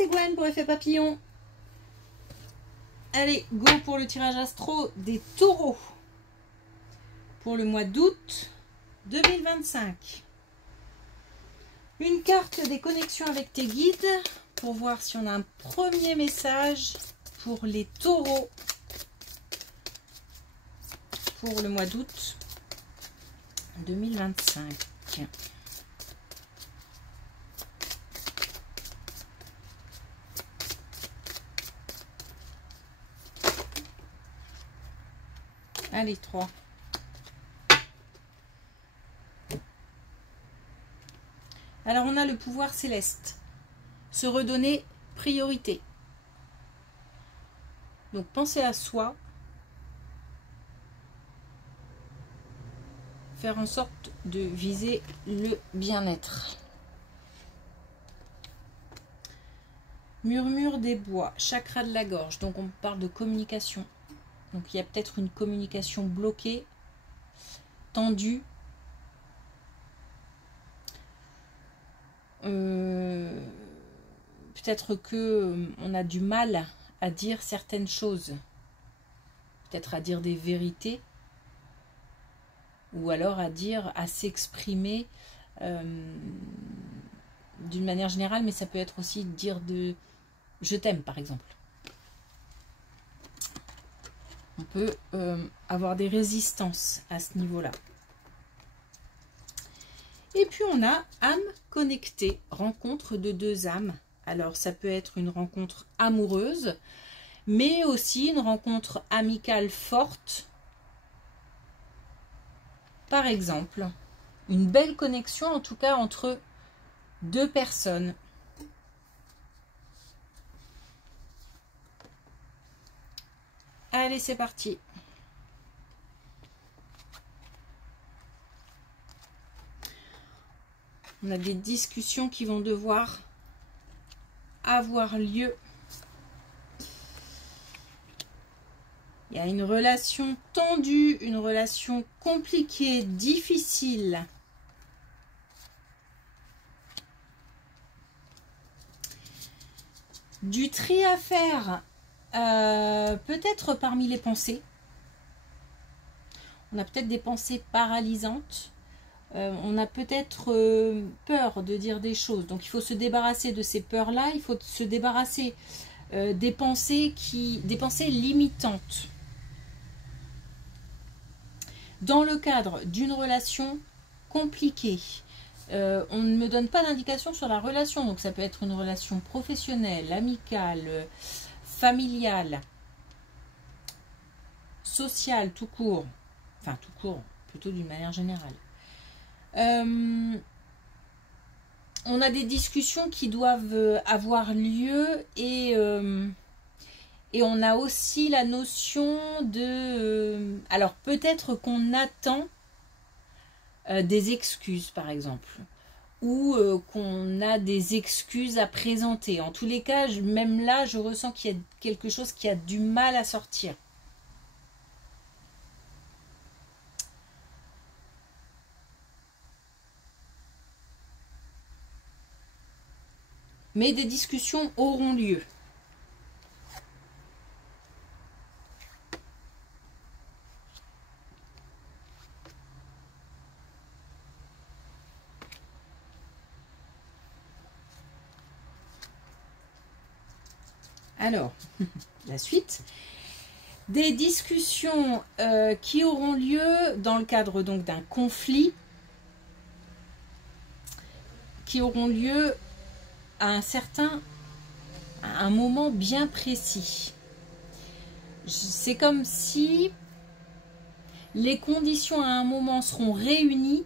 c'est Gwen pour Effet Papillon. Allez, go pour le tirage astro des taureaux pour le mois d'août 2025. Une carte des connexions avec tes guides pour voir si on a un premier message pour les taureaux pour le mois d'août 2025. Allez, 3. Alors, on a le pouvoir céleste. Se redonner priorité. Donc, pensez à soi. Faire en sorte de viser le bien-être. Murmure des bois, chakra de la gorge. Donc, on parle de communication. Donc, il y a peut-être une communication bloquée, tendue. Peut-être que on a du mal à dire certaines choses. Peut-être à dire des vérités. Ou alors à s'exprimer d'une manière générale. Mais ça peut être aussi dire de « je t'aime » par exemple. On peut avoir des résistances à ce niveau-là. Et puis on a âme connectée, rencontre de deux âmes. Alors ça peut être une rencontre amoureuse, mais aussi une rencontre amicale forte. Par exemple, une belle connexion en tout cas entre deux personnes. Allez, c'est parti. On a des discussions qui vont devoir avoir lieu. Il y a une relation tendue, une relation compliquée, difficile. Du tri à faire. Peut-être parmi les pensées. On a peut-être des pensées paralysantes. On a peut-être peur de dire des choses. Donc il faut se débarrasser de ces peurs-là. Il faut se débarrasser des pensées limitantes. Dans le cadre d'une relation compliquée. On ne me donne pas d'indication sur la relation. Donc ça peut être une relation professionnelle, amicale, familiale, sociale, tout court. Enfin, tout court, plutôt d'une manière générale. On a des discussions qui doivent avoir lieu et on a aussi la notion de... alors, peut-être qu'on attend des excuses, par exemple. Ou qu'on a des excuses à présenter. En tous les cas, même là, je ressens qu'il y a quelque chose qui a du mal à sortir. Mais des discussions auront lieu. Alors, la suite. Des discussions qui auront lieu dans le cadre donc d'un conflit, qui auront lieu à un moment bien précis. C'est comme si les conditions à un moment seront réunies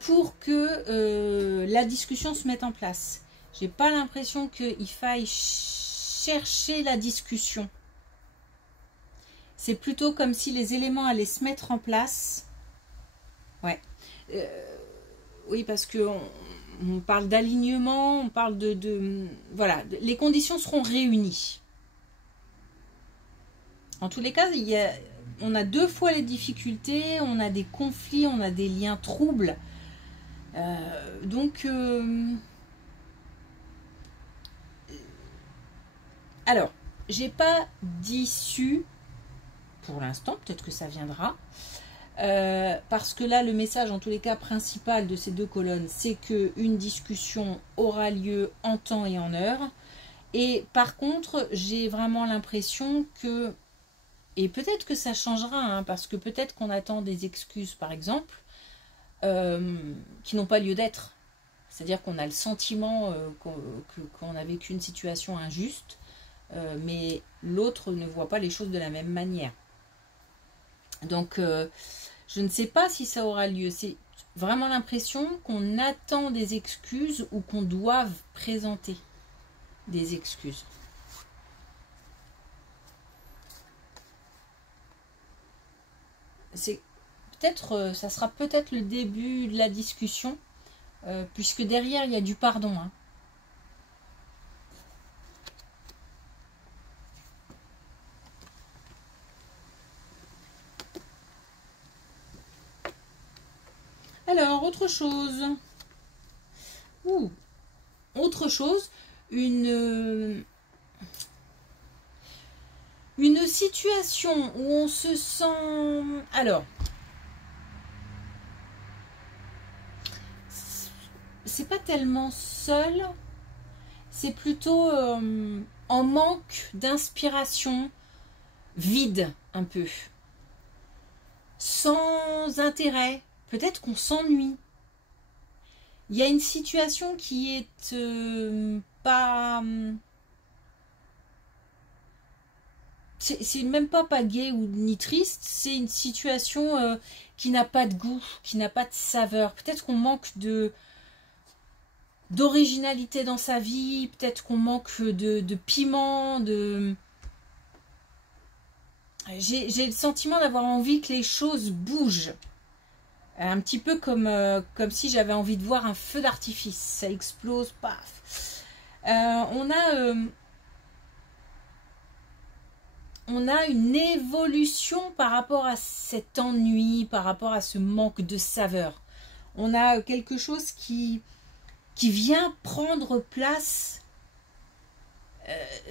pour que la discussion se mette en place. J'ai pas l'impression qu'il faille chercher la discussion. C'est plutôt comme si les éléments allaient se mettre en place. Ouais. Oui, parce que on parle d'alignement, on parle voilà, les conditions seront réunies. En tous les cas, on a deux fois les difficultés, on a des conflits, on a des liens troubles. Donc, Alors, j'ai pas d'issue pour l'instant, peut-être que ça viendra. Parce que là, le message, en tous les cas, principal de ces deux colonnes, c'est qu'une discussion aura lieu en temps et en heure. Et par contre, j'ai vraiment l'impression que, et peut-être que ça changera, hein, parce que peut-être qu'on attend des excuses, par exemple, qui n'ont pas lieu d'être. C'est-à-dire qu'on a le sentiment qu'on a vécu une situation injuste, mais l'autre ne voit pas les choses de la même manière. Donc, je ne sais pas si ça aura lieu. C'est vraiment l'impression qu'on attend des excuses ou qu'on doive présenter des excuses. C'est peut-être, ça sera peut-être le début de la discussion, puisque derrière il y a du pardon. Hein. Alors, autre chose. Autre chose, une situation où on se sent... Alors, c'est pas tellement seul, c'est plutôt en manque d'inspiration, vide un peu, sans intérêt, peut-être qu'on s'ennuie. Il y a une situation qui est pas... C'est même pas gai ou ni triste, c'est une situation qui n'a pas de goût, qui n'a pas de saveur. Peut-être qu'on manque d'originalité dans sa vie, peut-être qu'on manque de piment, J'ai le sentiment d'avoir envie que les choses bougent. Un petit peu comme si j'avais envie de voir un feu d'artifice. Ça explose, paf. On a une évolution par rapport à cet ennui, par rapport à ce manque de saveur. On a quelque chose qui vient prendre place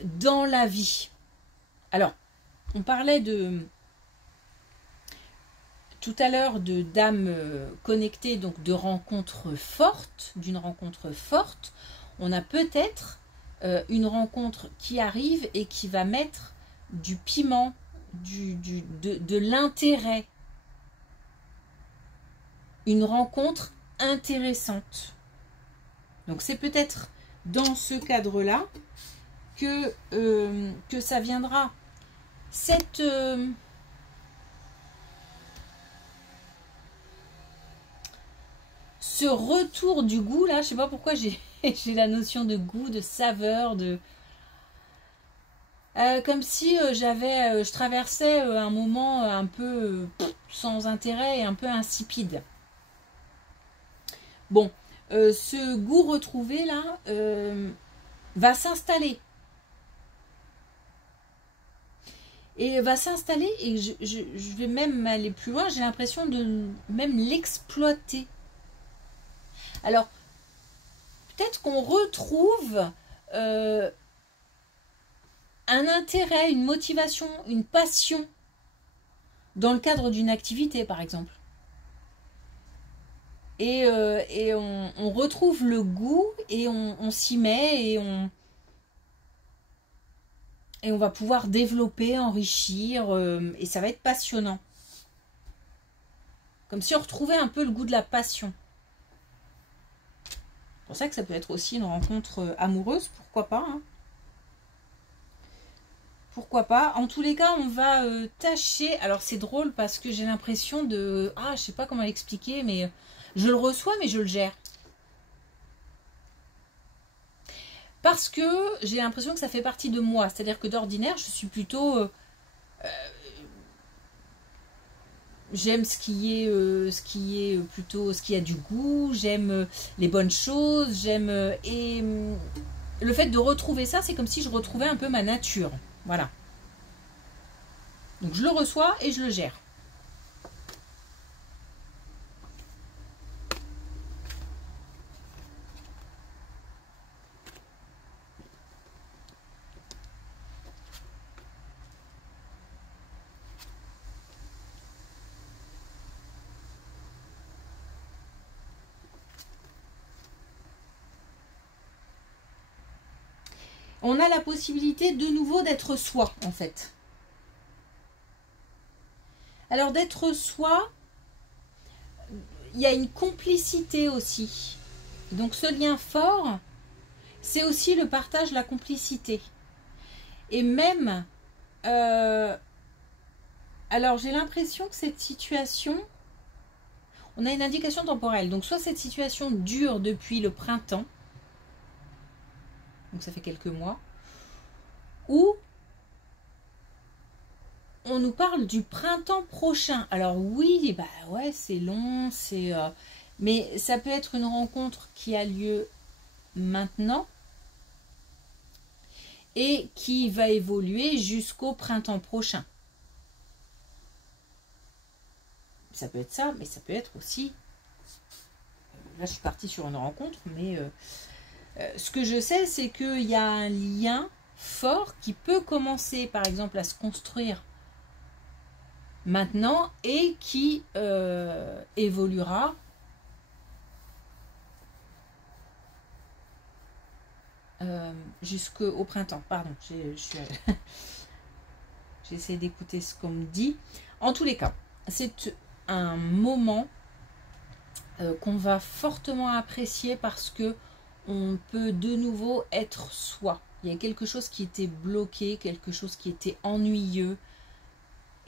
dans la vie. Alors, on parlait tout à l'heure d'âme connectée, donc de rencontres fortes, d'une rencontre forte. On a peut-être une rencontre qui arrive et qui va mettre du piment, de l'intérêt. Une rencontre intéressante. Donc c'est peut-être dans ce cadre-là que ça viendra. Ce retour du goût, là, je sais pas pourquoi j'ai la notion de goût, de saveur, comme si je traversais un moment un peu sans intérêt et un peu insipide. Bon, ce goût retrouvé là va s'installer. Et va s'installer et je vais même aller plus loin, j'ai l'impression de même l'exploiter. Alors, peut-être qu'on retrouve un intérêt, une motivation, une passion dans le cadre d'une activité, par exemple. Et on retrouve le goût et on s'y met et on va pouvoir développer, enrichir, et ça va être passionnant. Comme si on retrouvait un peu le goût de la passion. C'est pour ça que ça peut être aussi une rencontre amoureuse, pourquoi pas, hein. Pourquoi pas. En tous les cas, on va tâcher. Alors c'est drôle parce que j'ai l'impression de... je sais pas comment l'expliquer, mais je le reçois, mais je le gère. Parce que j'ai l'impression que ça fait partie de moi. C'est-à-dire que d'ordinaire, je suis plutôt... j'aime ce qui est plutôt... ce qui a du goût. J'aime les bonnes choses. J'aime... et le fait de retrouver ça, c'est comme si je retrouvais un peu ma nature. Voilà. Donc je le reçois et je le gère. On a la possibilité de nouveau d'être soi, en fait. Alors, d'être soi, il y a une complicité aussi. Donc, ce lien fort, c'est aussi le partage, la complicité. Et même, alors j'ai l'impression que cette situation, on a une indication temporelle. Donc, soit cette situation dure depuis le printemps, donc ça fait quelques mois, ou on nous parle du printemps prochain. Alors oui, bah ouais, c'est long, mais ça peut être une rencontre qui a lieu maintenant et qui va évoluer jusqu'au printemps prochain. Ça peut être ça, mais ça peut être aussi... Là, je suis partie sur une rencontre, mais ce que je sais, c'est qu'il y a un lien fort qui peut commencer, par exemple, à se construire maintenant et qui évoluera jusqu'au printemps. Pardon, j'essaie d'écouter ce qu'on me dit. En tous les cas, c'est un moment qu'on va fortement apprécier parce que on peut de nouveau être soi. Il y a quelque chose qui était bloqué, quelque chose qui était ennuyeux.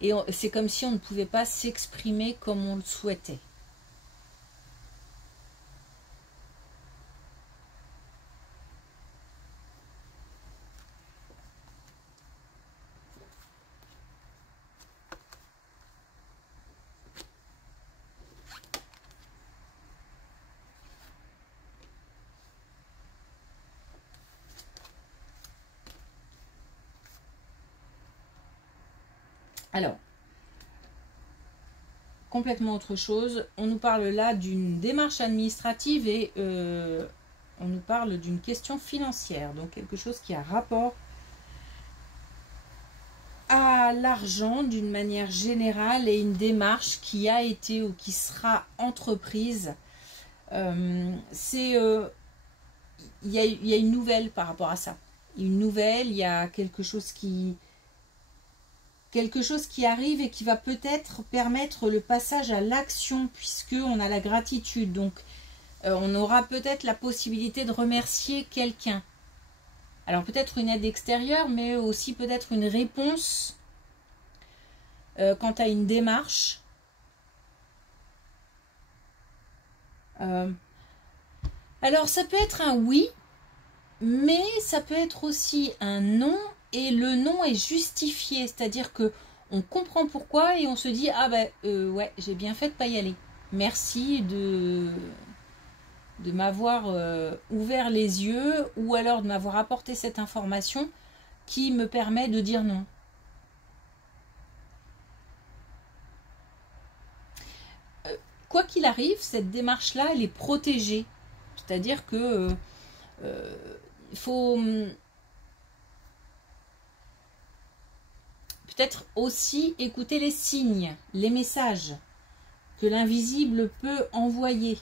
Et c'est comme si on ne pouvait pas s'exprimer comme on le souhaitait. Alors, complètement autre chose. On nous parle là d'une démarche administrative et on nous parle d'une question financière. Donc, quelque chose qui a rapport à l'argent d'une manière générale et une démarche qui a été ou qui sera entreprise. Il y a une nouvelle par rapport à ça. Une nouvelle, il y a quelque chose qui arrive et qui va peut-être permettre le passage à l'action puisqu'on a la gratitude. Donc, on aura peut-être la possibilité de remercier quelqu'un. Alors, peut-être une aide extérieure, mais aussi peut-être une réponse quant à une démarche. Alors, ça peut être un oui, mais ça peut être aussi un non. Et le non est justifié, c'est-à-dire que on comprend pourquoi et on se dit ah ben ouais, j'ai bien fait de pas y aller. Merci de m'avoir ouvert les yeux ou alors de m'avoir apporté cette information qui me permet de dire non. Quoi qu'il arrive, cette démarche-là, elle est protégée. C'est-à-dire que il faut peut-être aussi écouter les signes, les messages que l'invisible peut envoyer.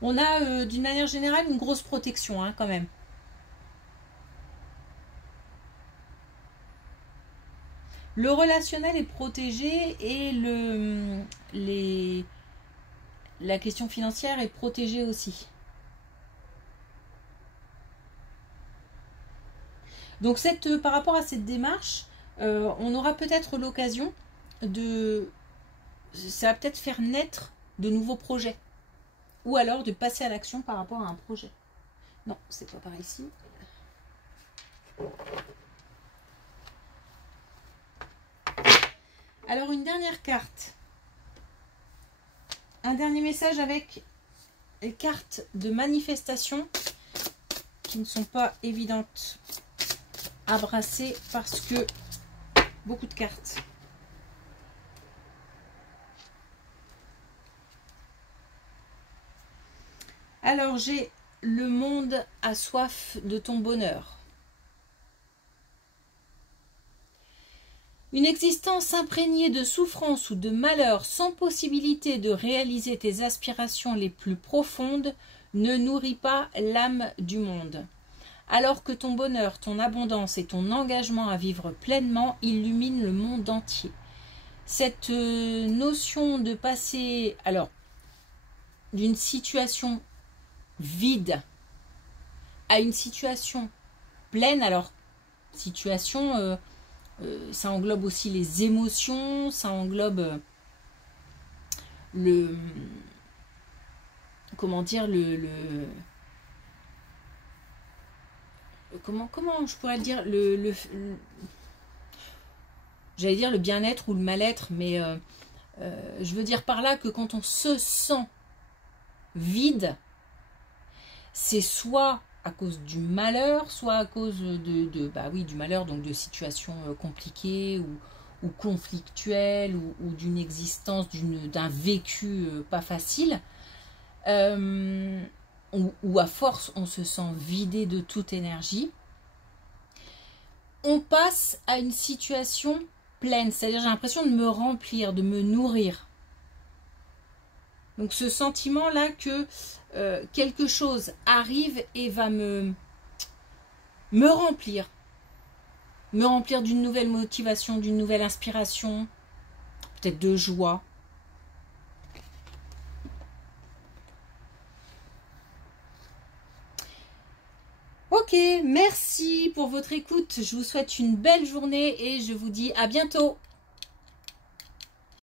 On a d'une manière générale une grosse protection quand même. Le relationnel est protégé et la question financière est protégée aussi. Donc par rapport à cette démarche, on aura peut-être l'occasion ça va peut-être faire naître de nouveaux projets. Ou alors de passer à l'action par rapport à un projet. Non, c'est pas par ici. Alors une dernière carte. Un dernier message avec les cartes de manifestation qui ne sont pas évidentes à brasser parce que beaucoup de cartes. Alors j'ai le monde a soif de ton bonheur. Une existence imprégnée de souffrance ou de malheur, sans possibilité de réaliser tes aspirations les plus profondes, ne nourrit pas l'âme du monde. Alors que ton bonheur, ton abondance et ton engagement à vivre pleinement illuminent le monde entier. Cette notion de passer d'une situation vide à une situation pleine, situation, ça englobe aussi les émotions, ça englobe comment je pourrais le dire, j'allais dire le bien-être ou le mal-être, mais je veux dire par là que quand on se sent vide, c'est soit à cause du malheur, soit à cause du malheur, donc de situations compliquées ou conflictuelles, ou d'une existence, d'un vécu pas facile, ou à force on se sent vidé de toute énergie, on passe à une situation pleine, c'est-à-dire j'ai l'impression de me remplir, de me nourrir. Donc ce sentiment-là que quelque chose arrive et va me remplir d'une nouvelle motivation, d'une nouvelle inspiration, peut-être de joie. Ok, merci pour votre écoute. Je vous souhaite une belle journée et je vous dis à bientôt.